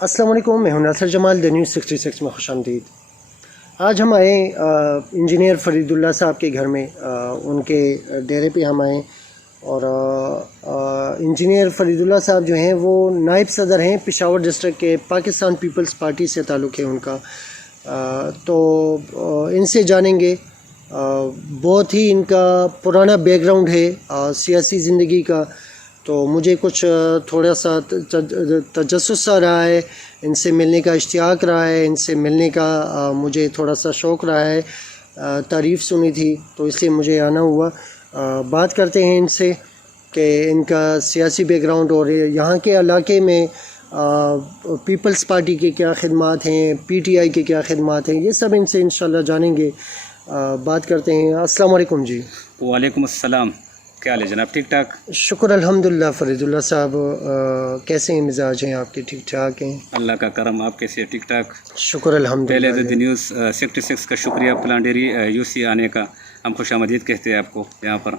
السلام علیکم، میں ہوں ناصر جمال، دی نیوز 66 میں خوش آمدید۔ آج ہم آئے انجینئر فرید اللہ صاحب کے گھر میں، ان کے ڈیرے پہ ہم آئے، اور انجینئر فرید اللہ صاحب جو ہیں وہ نائب صدر ہیں پشاور ڈسٹرکٹ کے، پاکستان پیپلز پارٹی سے تعلق ہے ان کا۔ تو ان سے جانیں گے، بہت ہی ان کا پرانا بیک گراؤنڈ ہے سیاسی زندگی کا، تو مجھے کچھ تھوڑا سا تجسس سا رہا ہے، ان سے ملنے کا اشتیاق رہا ہے، ان سے ملنے کا مجھے تھوڑا سا شوق رہا ہے، تعریف سنی تھی تو اس لیے مجھے آنا ہوا۔ بات کرتے ہیں ان سے کہ ان کا سیاسی بیک گراؤنڈ اور یہاں کے علاقے میں پیپلز پارٹی کے کیا خدمات ہیں، پی ٹی آئی کے کیا خدمات ہیں، یہ سب ان سے انشاءاللہ جانیں گے۔ بات کرتے ہیں۔ السلام علیکم جی۔ وعلیکم السلام، کیا حال ہے جناب؟ ٹھیک ٹھاک؟ شکر الحمدللہ۔ فرید اللہ صاحب کیسے ہیں، مزاج ہیں آپ کے؟ ٹھیک ٹھاک ہیں؟ اللہ کا کرم، آپ کیسے؟ ٹھیک ٹھاک، شکر الحمدللہ۔ پہلے دی نیوز 66 کا شکریہ، پلان ڈیری یو سی آنے کا، ہم خوش آمدید کہتے ہیں آپ کو یہاں پر۔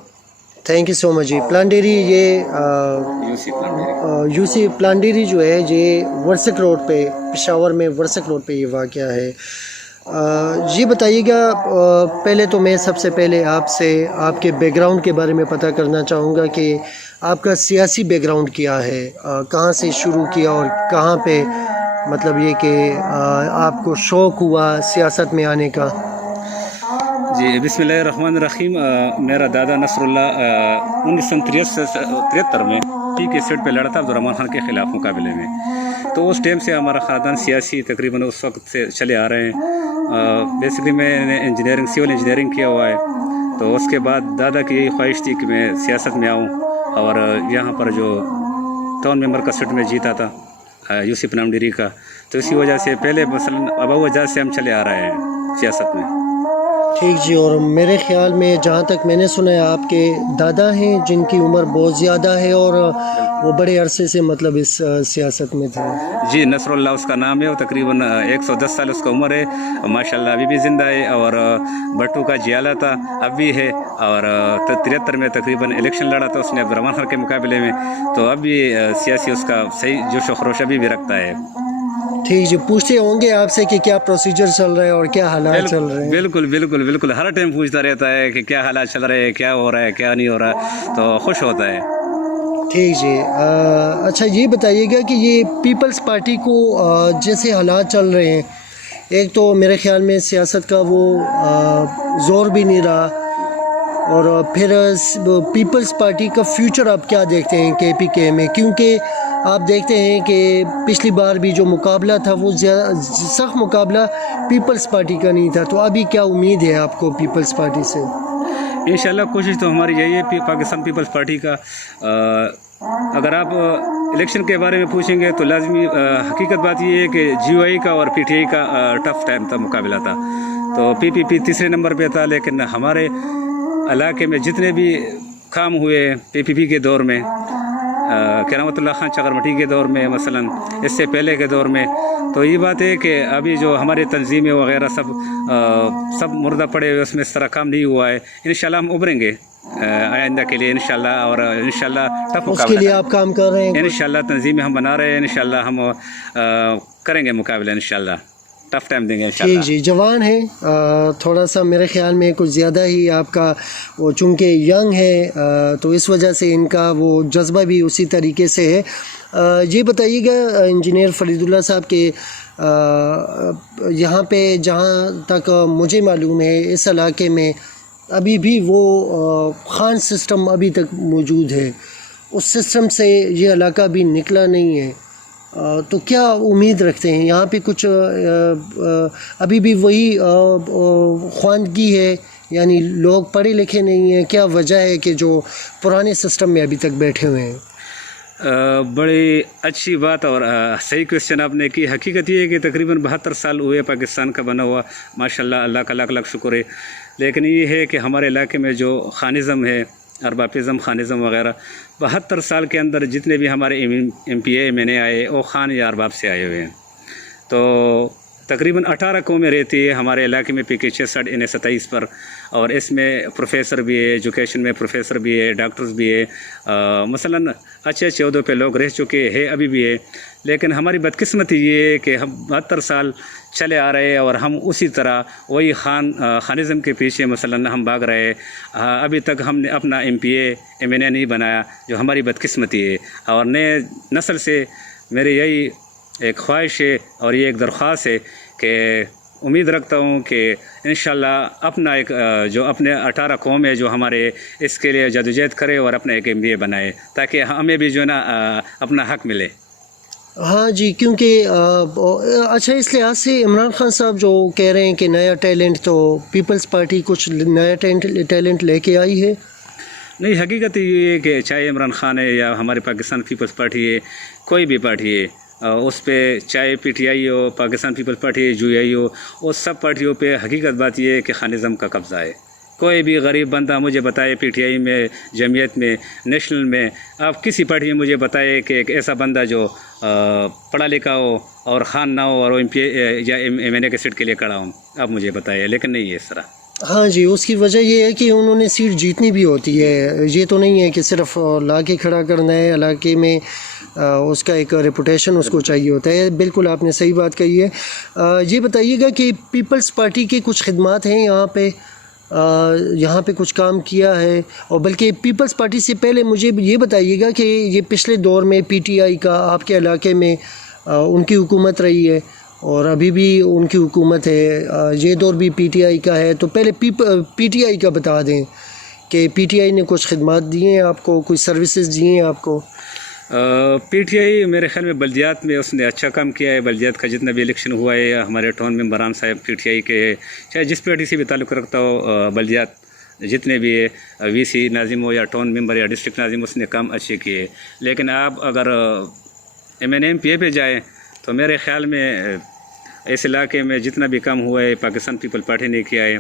تھینک یو سو مچ جی۔ پلان ڈیری، یہ یو سی پلان ڈیری جو ہے یہ ورسک روڈ پہ، پشاور میں ورسک روڈ پہ یہ واقعہ ہے۔ یہ بتائیے گا، پہلے تو میں سب سے پہلے آپ سے آپ کے بیک گراؤنڈ کے بارے میں پتہ کرنا چاہوں گا کہ آپ کا سیاسی بیک گراؤنڈ کیا ہے، کہاں سے شروع کیا اور کہاں پہ مطلب یہ کہ آپ کو شوق ہوا سیاست میں آنے کا؟ جی بسم اللہ الرحمن الرحیم۔ میرا دادا نصر اللہ 1973 میں پی کے سیٹ پہ لڑا تھا عبد الرحمن خان کے خلاف مقابلے میں، تو اس ٹائم سے ہمارا خاندان سیاسی تقریباً اس وقت سے چلے آ رہے ہیں۔ بیسکلی میں نے انجینئرنگ، سول انجینئرنگ کیا ہوا ہے، تو اس کے بعد دادا کی یہی خواہش تھی کہ میں سیاست میں آؤں، اور یہاں پر جو ٹاؤن ممبر کا سیٹ میں جیتا تھا یو سی پلان ڈیری کا، تو اسی وجہ سے پہلے مثلاً ابا وجہ سے ہم چلے آ رہے ہیں سیاست میں۔ ٹھیک جی۔ اور میرے خیال میں جہاں تک میں نے سنا ہے آپ کے دادا ہیں جن کی عمر بہت زیادہ ہے اور وہ بڑے عرصے سے مطلب اس سیاست میں تھے۔ جی نصر اللہ اس کا نام ہے، وہ تقریباً 110 سال اس کا عمر ہے، ماشاءاللہ ابھی بھی زندہ ہے، اور بٹو کا جیالہ تھا اب بھی ہے، اور 73 میں تقریباً الیکشن لڑا تھا اس نے عبد الرحمن خان کے مقابلے میں، تو اب بھی سیاسی اس کا صحیح جوش و خروش ابھی بھی رکھتا ہے۔ ٹھیک جی۔ پوچھتے ہوں گے آپ سے کہ کیا پروسیجر چل رہا ہے اور کیا حالات چل رہے ہیں؟ بالکل بالکل بالکل، ہر ٹائم پوچھتا رہتا ہے کہ کیا حالات چل رہے ہیں، کیا ہو رہا ہے، کیا نہیں ہو رہا، تو خوش ہوتا ہے۔ ٹھیک جی۔ اچھا یہ بتائیے گا کہ یہ پیپلز پارٹی کو جیسے حالات چل رہے ہیں، ایک تو میرے خیال میں سیاست کا وہ زور بھی نہیں رہا، اور پھر پیپلز پارٹی کا فیوچر آپ کیا دیکھتے ہیں کے پی کے میں؟ کیونکہ آپ دیکھتے ہیں کہ پچھلی بار بھی جو مقابلہ تھا وہ سخت مقابلہ پیپلز پارٹی کا نہیں تھا، تو ابھی کیا امید ہے آپ کو پیپلز پارٹی سے؟ انشاءاللہ کوشش تو ہماری یہی ہے پاکستان پیپلز پارٹی کا۔ اگر آپ الیکشن کے بارے میں پوچھیں گے تو لازمی حقیقت بات یہ ہے کہ جی او آئی کا اور پی ٹی آئی کا ٹف ٹائم تھا، مقابلہ تھا، تو پی پی پی تیسرے نمبر پہ تھا، لیکن ہمارے علاقے میں جتنے بھی کام ہوئے پی پی پی کے دور میں، کرامت اللہ خان چغرمٹی کے دور میں، مثلا اس سے پہلے کے دور میں، تو یہ بات ہے کہ ابھی جو ہمارے تنظیمیں وغیرہ سب مردہ پڑے ہوئے، اس میں اس طرح کام نہیں ہوا ہے۔ انشاءاللہ ہم ابھریں گے آئندہ کے لیے انشاءاللہ، اور انشاءاللہ ٹف مقابلہ اس کے لیے آپ کام کر رہے ہیں؟ انشاءاللہ تنظیمیں ہم بنا رہے ہیں، انشاءاللہ ہم کریں گے مقابلہ، انشاءاللہ ٹف ٹائم دیں گے انشاءاللہ۔ ٹھیک جی۔ جوان ہیں تھوڑا سا، میرے خیال میں کچھ زیادہ ہی آپ کا وہ، چونکہ ینگ ہے تو اس وجہ سے ان کا وہ جذبہ بھی اسی طریقے سے ہے۔ یہ بتائیے گا انجینئر فرید اللہ صاحب کے یہاں پہ جہاں تک مجھے معلوم ہے اس علاقے میں ابھی بھی وہ خان سسٹم ابھی تک موجود ہے، اس سسٹم سے یہ علاقہ بھی نکلا نہیں ہے، تو کیا امید رکھتے ہیں یہاں پہ؟ کچھ ابھی بھی وہی خواندگی ہے، یعنی لوگ پڑھے لکھے نہیں ہیں؟ کیا وجہ ہے کہ جو پرانے سسٹم میں ابھی تک بیٹھے ہوئے ہیں؟ بڑی اچھی بات اور صحیح کوشچن آپ نے کی۔ حقیقت یہ ہے کہ تقریباً 72 سال ہوئے پاکستان کا بنا ہوا، ماشاءاللہ اللہ کا لاکھ لاکھ شکر ہے، لیکن یہ ہے کہ ہمارے علاقے میں جو خانزم ہے، اربابزم، خانزم وغیرہ، 72 سال کے اندر جتنے بھی ہمارے M P A M N A آئے وہ خان یا ارباب سے آئے ہوئے ہیں، تو تقریباً 18 قومیں رہتی ہے ہمارے علاقے میں PK 66 NA 27 پر، اور اس میں پروفیسر بھی ہے، ایجوکیشن میں پروفیسر بھی ہے، ڈاکٹرز بھی ہے، مثلاً اچھے اچھے عہدوں پہ لوگ رہ چکے ہیں، ابھی بھی ہے. لیکن ہماری بدقسمتی یہ ہے کہ ہم 72 سال چلے آ رہے ہیں اور ہم اسی طرح وہی خانزم کے پیچھے مثلاً ہم بھاگ رہے ہیں. ابھی تک ہم نے اپنا MPA MNA نہیں بنایا، جو ہماری بدقسمتی ہے. اور نئے نسل سے میری یہی ایک خواہش ہے اور یہ ایک درخواست ہے کہ امید رکھتا ہوں کہ انشاءاللہ اپنا ایک جو اپنے 18 قوم ہے جو ہمارے اس کے لیے جدوجہد کرے اور اپنا ایک MBA بنائے، تاکہ ہمیں بھی جو ہے نا اپنا حق ملے. ہاں جی، کیونکہ اچھا اس لحاظ سے عمران خان صاحب جو کہہ رہے ہیں کہ نیا ٹیلنٹ، تو پیپلز پارٹی کچھ نیا ٹیلنٹ لے کے آئی ہے؟ نہیں، حقیقت یہ ہے کہ چاہے عمران خان ہے یا ہمارے پاکستان پیپلز پارٹی ہے، کوئی بھی پارٹی ہے، اس پہ چاہے PTI ہو، پاکستان پیپلز پارٹی ہے، UAI ہو، وہ سب پارٹیوں پہ حقیقت بات یہ ہے کہ خانزم کا قبضہ ہے. کوئی بھی غریب بندہ مجھے بتائے PTI میں، جمعیت میں، نیشنل میں، آپ کسی پارٹی میں مجھے بتائے کہ ایک ایسا بندہ جو پڑھا لکھا ہو اور خان نہ ہو اور MPA یا MNA کے سیٹ کے لیے کھڑا ہوں، آپ مجھے بتائیے. لیکن نہیں ہے اس طرح. ہاں جی، اس کی وجہ یہ ہے کہ انہوں نے سیٹ جیتنی بھی ہوتی ہے. یہ تو نہیں ہے کہ صرف لا کے کھڑا کرنا ہے علاقے میں، اس کا ایک ریپوٹیشن اس کو چاہیے ہوتا ہے. بالکل آپ نے صحیح بات کہی ہے. یہ بتائیے گا کہ پیپلز پارٹی کے کچھ خدمات ہیں یہاں پہ کچھ کام کیا ہے؟ اور بلکہ پیپلز پارٹی سے پہلے مجھے یہ بتائیے گا کہ یہ پچھلے دور میں PTI کا آپ کے علاقے میں ان کی حکومت رہی ہے اور ابھی بھی ان کی حکومت ہے، یہ دور بھی PTI کا ہے. تو پہلے PTI کا بتا دیں کہ PTI نے کچھ خدمات دی ہیں آپ کو، کچھ سروسز دی ہیں آپ کو؟ PTI میرے خیال میں بلدیات میں اس نے اچھا کام کیا ہے. بلدیات کا جتنا بھی الیکشن ہوا ہے، ہمارے ٹاؤن ممبران صاحب PTI کے، چاہے جس پارٹی سے بھی تعلق رکھتا ہو، بلدیات جتنے بھی ہے، VC ناظم ہو یا ٹاؤن ممبر یا ڈسٹرکٹ ناظم، اس نے کام اچھے کیے. لیکن آپ اگر MNA MPA پہ جائیں تو میرے خیال میں اس علاقے میں جتنا بھی کام ہوا ہے پاکستان پیپل پارٹی نے کیا ہے.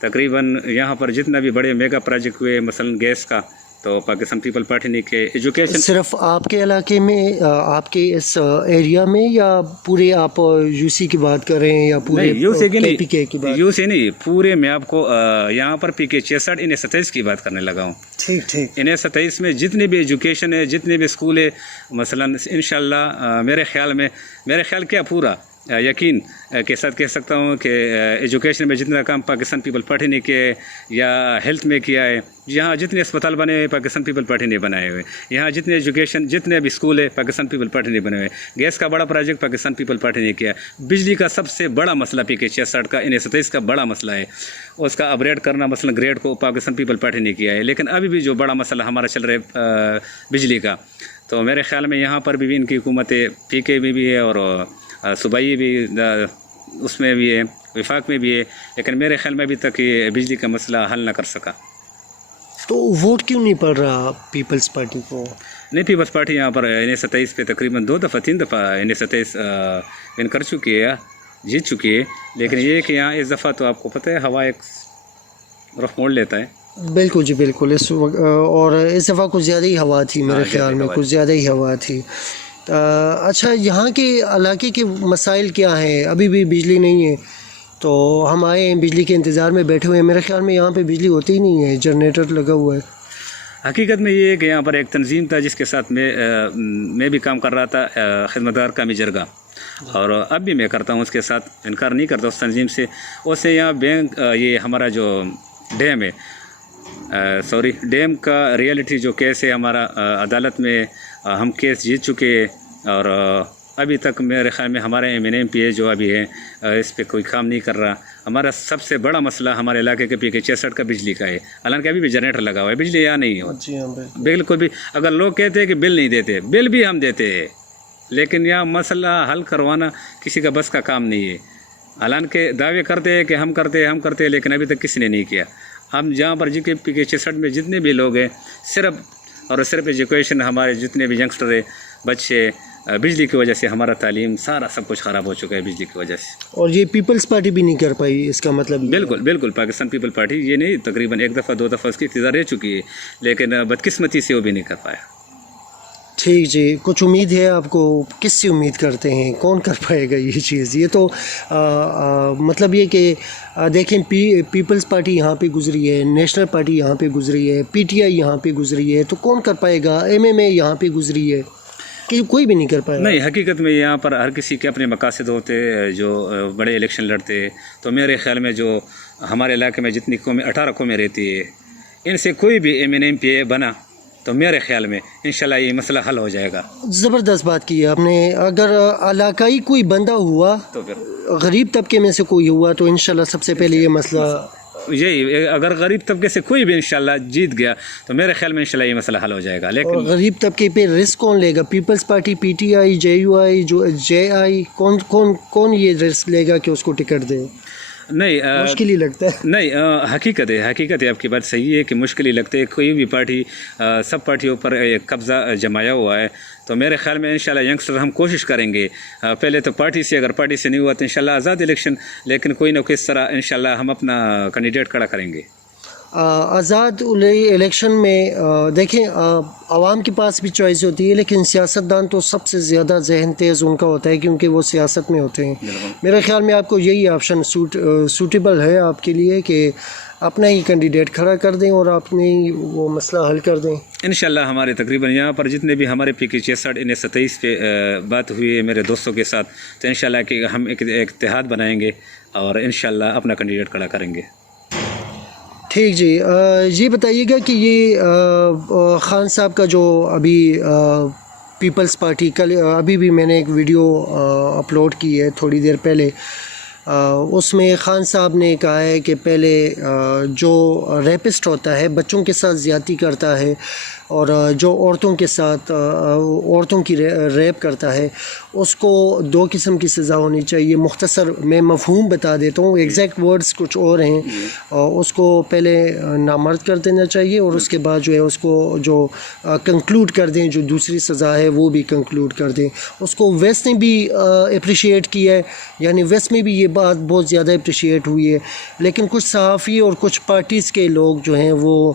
تقریباً یہاں پر جتنا بھی بڑے میگا پروجیکٹ ہوئے، مثلاً گیس کا، تو پاکستان پیپل پارٹی نے کیا. ایجوکیشن صرف آپ کے علاقے میں، آپ کے اس ایریا میں، یا پورے آپ UC کی بات کر رہے ہیں یا پورے PK کی بات؟ UC نہیں، پورے میں آپ کو یہاں پر PK 66 NA 27 کی بات کرنے لگا ہوں. ٹھیک. NA 27 میں جتنے بھی ایجوکیشن ہے، جتنے بھی اسکول ہے، مثلاً انشاءاللہ میرے خیال کیا پورا یقین کے ساتھ کہہ سکتا ہوں کہ ایجوکیشن میں جتنا کام پاکستان پیپل پارٹی نے کیا ہے، یا ہیلتھ میں کیا ہے، یہاں جتنے اسپتال بنے ہوئے پاکستان پیپل پارٹی نے بنائے ہوئے، یہاں جتنے ایجوکیشن، جتنے بھی اسکول ہے پاکستان پیپل پارٹی نے بنے ہوئے. گیس کا بڑا پروجیکٹ پاکستان پیپل پارٹی نے کیا. بجلی کا سب سے بڑا مسئلہ PK 66 کا، NA 27 کا بڑا مسئلہ ہے، اس کا اپگریڈ کرنا، مثلا گریڈ کو پاکستان پیپل پارٹی نے کیا ہے. لیکن ابھی بھی جو بڑا مسئلہ ہمارا چل رہا ہے بجلی کا، تو میرے خیال میں یہاں پر بھی ان کی حکومت PK میں بھی ہے اور صوبائی بھی اس میں بھی ہے، وفاق میں بھی ہے. لیکن میرے خیال میں ابھی تک یہ بجلی کا مسئلہ حل نہ کر سکا. تو ووٹ کیوں نہیں پڑ رہا پیپلز پارٹی کو؟ نہیں، پیپلز پارٹی یہاں پر NA 27 پہ تقریباً 3 دفعہ NA 27 ون کر چکی ہے، جیت چکی ہے. لیکن یہ کہ یہاں اس دفعہ تو آپ کو پتہ ہے ہوا ایک رخ موڑ لیتا ہے. بالکل جی، بالکل. اور اس دفعہ کچھ زیادہ ہی ہوا تھی میرے خیال میں، کچھ زیادہ ہی ہوا تھی. اچھا، یہاں کے علاقے کے مسائل کیا ہیں؟ ابھی بھی بجلی نہیں ہے، تو ہم آئے ہیں بجلی کے انتظار میں بیٹھے ہوئے ہیں. میرے خیال میں یہاں پہ بجلی ہوتی ہی نہیں ہے، جنریٹر لگا ہوا ہے. حقیقت میں یہ ہے کہ یہاں پر ایک تنظیم تھا جس کے ساتھ میں بھی کام کر رہا تھا، خدمتگار قومی جرگہ، اور اب بھی میں کرتا ہوں اس کے ساتھ، انکار نہیں کرتا اس تنظیم سے. اس سے یہاں بینک، یہ ہمارا جو ڈیم ہے، ڈیم کا ریئلٹی جو کیس ہے ہمارا، عدالت میں ہم کیس جیت چکے ہیں، اور ابھی تک میرے خیال میں ہمارے MNA MPA جو ابھی ہے اس پہ کوئی کام نہیں کر رہا. ہمارا سب سے بڑا مسئلہ ہمارے علاقے کے PK 66 کا بجلی کا ہے. حالانکہ ابھی بھی جنریٹر لگا ہوا ہے، بجلی یہاں نہیں ہے. جی ہاں، بالکل بھی. اگر لوگ کہتے ہیں کہ بل نہیں دیتے، بل بھی ہم دیتے ہیں، لیکن یہاں مسئلہ حل کروانا کسی کا بس کا کام نہیں ہے. حالانکہ دعوے کرتے ہیں کہ ہم کرتے ہیں، لیکن ابھی تک کسی نے نہیں کیا. ہم جہاں پر PK 66 میں جتنے بھی لوگ ہیں، صرف اور صرف ایجوکیشن، ہمارے جتنے بھی ینگسٹر ہیں، بچے، بجلی کی وجہ سے ہمارا تعلیم سارا سب کچھ خراب ہو چکا ہے بجلی کی وجہ سے. اور یہ پیپلز پارٹی بھی نہیں کر پائی، اس کا مطلب؟ بالکل پاکستان پیپل پارٹی یہ نہیں، تقریباً 1 دفعہ 2 دفعہ اس کی اقتدار رہ چکی ہے، لیکن بدقسمتی سے وہ بھی نہیں کر پایا. ٹھیک جی، کچھ امید ہے آپ کو؟ کس سے امید کرتے ہیں؟ کون کر پائے گا یہ چیز؟ یہ تو مطلب یہ کہ دیکھیں پیپلز پارٹی یہاں پہ گزری ہے، نیشنل پارٹی یہاں پہ گزری ہے، پی ٹی آئی یہاں پہ گزری ہے، تو کون کر پائے گا؟ ایم ایم اے یہاں پہ گزری ہے کہ کوئی بھی نہیں کر پائے گا؟ نہیں، حقیقت میں یہاں پر ہر کسی کے اپنے مقاصد ہوتے، جو بڑے الیکشن لڑتے. تو میرے خیال میں جو ہمارے علاقے میں جتنی قومیں 18 قومیں رہتی ہے، ان سے کوئی بھی ایم این ایم پی اے بنا تو میرے خیال میں انشاءاللہ یہ مسئلہ حل ہو جائے گا. زبردست بات کی ہے آپ نے. اگر علاقائی کوئی بندہ ہوا، تو پھر غریب طبقے میں سے کوئی ہوا، تو انشاءاللہ سب سے پہلے یہ مسئلہ یہی، اگر غریب طبقے سے کوئی بھی انشاءاللہ جیت گیا تو میرے خیال میں انشاءاللہ یہ مسئلہ حل ہو جائے گا. اور لیکن غریب طبقے پہ رسک کون لے گا؟ Peoples Party, P T I, J U I, J I, کون یہ رسک لے گا کہ اس کو ٹکٹ دے؟ نہیں، مشکل ہی لگتا ہے. نہیں، حقیقت ہے آپ کی بات صحیح ہے کہ مشکل ہی لگتے ہے. کوئی بھی پارٹی سب پارٹیوں پر ایک قبضہ جمایا ہوا ہے. تو میرے خیال میں انشاءاللہ ینگسٹر ہم کوشش کریں گے، پہلے تو پارٹی سے، اگر پارٹی سے نہیں ہوا تو انشاءاللہ آزاد الیکشن، لیکن کوئی نہ کس طرح انشاءاللہ ہم اپنا کینڈیڈیٹ کھڑا کریں گے. آزاد الیکشن میں دیکھیں عوام کے پاس بھی چوائس ہوتی ہے، لیکن سیاستدان تو سب سے زیادہ ذہن تیز ان کا ہوتا ہے کیونکہ وہ سیاست میں ہوتے ہیں. میرے خیال میں آپ کو یہی آپشن سوٹیبل ہے آپ کے لیے کہ اپنا ہی کینڈیڈیٹ کھڑا کر دیں اور اپنے ہی وہ مسئلہ حل کر دیں. انشاءاللہ ہمارے تقریباً یہاں پر جتنے بھی ہمارے پی کے 66 27 پہ بات ہوئی ہے میرے دوستوں کے ساتھ، تو انشاءاللہ کہ ہم ایک اتحاد بنائیں گے اور انشاءاللہ اپنا کینڈیڈیٹ کھڑا کریں گے. ٹھیک جی. یہ بتائیے گا کہ یہ خان صاحب کا جو ابھی پیپلز پارٹی، کل ابھی بھی میں نے ایک ویڈیو اپلوڈ کی ہے تھوڑی دیر پہلے، اس میں خان صاحب نے کہا ہے کہ پہلے جو ریپسٹ ہوتا ہے، بچوں کے ساتھ زیادتی کرتا ہے، اور جو عورتوں کے ساتھ عورتوں کی ریپ کرتا ہے، اس کو 2 قسم کی سزا ہونی چاہیے. مختصر میں مفہوم بتا دیتا ہوں، ایگزیکٹ ورڈز کچھ اور ہیں. اس کو پہلے نامرد کر دینا چاہیے، اور اس کے بعد جو ہے اس کو جو کنکلوڈ کر دیں، جو دوسری سزا ہے وہ بھی کنکلوڈ کر دیں. اس کو ویسٹ نے بھی اپریشیٹ کیا ہے، یعنی ویسٹ میں بھی یہ بات بہت زیادہ اپریشیٹ ہوئی ہے. لیکن کچھ صحافی اور کچھ پارٹیز کے لوگ جو ہیں وہ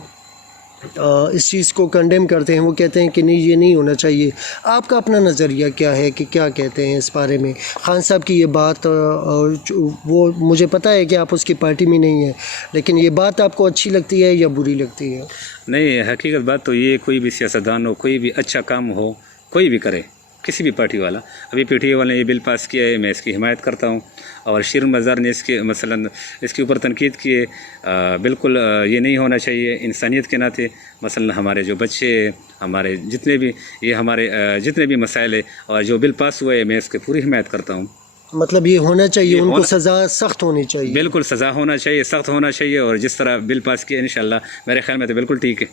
اس چیز کو کنڈیم کرتے ہیں. وہ کہتے ہیں کہ نہیں، یہ نہیں ہونا چاہیے. آپ کا اپنا نظریہ کیا ہے کہ کیا کہتے ہیں اس بارے میں؟ خان صاحب کی یہ بات، وہ مجھے پتہ ہے کہ آپ اس کی پارٹی میں نہیں ہیں، لیکن یہ بات آپ کو اچھی لگتی ہے یا بری لگتی ہے؟ نہیں، حقیقت بات تو یہ، کوئی بھی سیاستدان ہو، کوئی بھی اچھا کام ہو، کوئی بھی کرے، کسی بھی پارٹی والا. ابھی پی ٹی اے والے نے یہ بل پاس کیا ہے، میں اس کی حمایت کرتا ہوں. اور شیرین مزار نے اس کے مثلاً اس کے اوپر تنقید کی ہے. بالکل یہ نہیں ہونا چاہیے انسانیت کے ناطے. مثلاً ہمارے جو بچے، ہمارے جتنے بھی یہ ہمارے جتنے بھی مسائل ہے اور جو بل پاس ہوا ہے، میں اس کی پوری حمایت کرتا ہوں. مطلب یہ ہونا چاہیے، ان کو سزا سخت ہونی چاہیے. بالکل سزا ہونا چاہیے، سخت ہونا چاہیے. اور جس طرح بل پاس کیا انشاءاللہ میرے خیال میں تو بالکل ٹھیک ہے.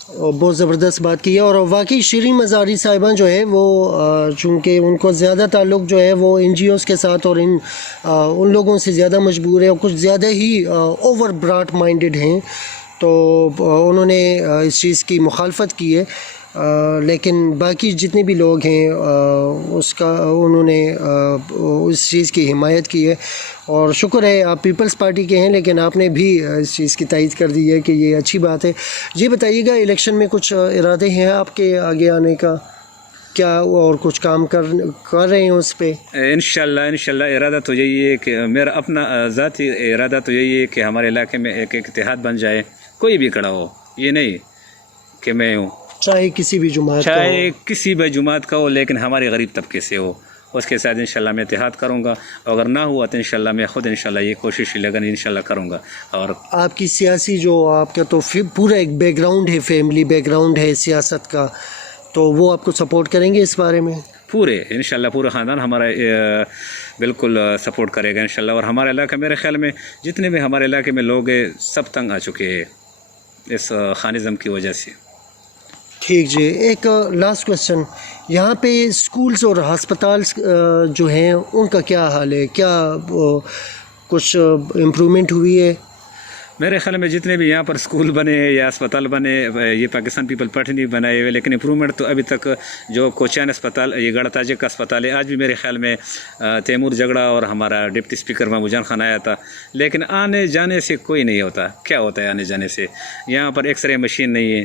اور بہت زبردست بات کی ہے. اور واقعی شیرین مزاری صاحبہ جو ہے وہ چونکہ ان کو زیادہ تعلق جو ہے وہ این جی اوز کے ساتھ اور ان لوگوں سے زیادہ مجبور ہے، اور کچھ زیادہ ہی اوور براٹ مائنڈڈ ہیں، تو انہوں نے اس چیز کی مخالفت کی ہے. لیکن باقی جتنے بھی لوگ ہیں انہوں نے اس چیز کی حمایت کی ہے. اور شکر ہے آپ پیپلز پارٹی کے ہیں، لیکن آپ نے بھی اس چیز کی تائید کر دی ہے کہ یہ اچھی بات ہے. یہ بتائیے گا الیکشن میں کچھ ارادے ہیں آپ کے آگے آنے کا کیا، اور کچھ کام کر رہے ہیں اس پہ؟ انشاءاللہ ارادہ تو یہی ہے کہ میرا اپنا ذاتی ارادہ تو یہی ہے کہ ہمارے علاقے میں ایک اتحاد بن جائے. کوئی بھی کھڑا ہو، یہ نہیں کہ میں ہوں، چاہے کسی بھی جماعت کا ہو، چاہے کسی بھی جماعت کا ہو، لیکن ہمارے غریب طبقے سے ہو، اس کے ساتھ انشاءاللہ میں اتحاد کروں گا. اگر نہ ہوا تو انشاءاللہ میں خود انشاءاللہ یہ کوشش لگن انشاءاللہ کروں گا. اور آپ کی سیاسی جو آپ کا تو پورا ایک بیک گراؤنڈ ہے، فیملی بیک گراؤنڈ ہے سیاست کا، تو وہ آپ کو سپورٹ کریں گے اس بارے میں؟ پورے انشاءاللہ پورا خاندان ہمارا بالکل سپورٹ کرے گا انشاءاللہ. اور ہمارے علاقے میرے خیال میں جتنے بھی ہمارے علاقے میں لوگ ہیں سب تنگ آ چکے ہیں اس خانزم کی وجہ سے. ٹھیک جی. ایک لاسٹ کویسچن، یہاں پہ اسکولز اور ہسپتال جو ہیں ان کا کیا حال ہے؟ کیا کچھ امپرومنٹ ہوئی ہے؟ میرے خیال میں جتنے بھی یہاں پر اسکول بنے یا اسپتال بنے، یہ پاکستان پیپل پارٹی نہیں بنائے ہوئے، لیکن امپرومنٹ تو ابھی تک جو کوچین اسپتال، یہ گڑھ تاجک کا اسپتال ہے، آج بھی میرے خیال میں تیمور جگڑا اور ہمارا ڈپٹی اسپیکر محمود جان خان آیا تھا، لیکن آنے جانے سے کوئی نہیں ہوتا. کیا ہوتا ہے آنے جانے سے؟ یہاں پر ایکس رے مشین نہیں ہے،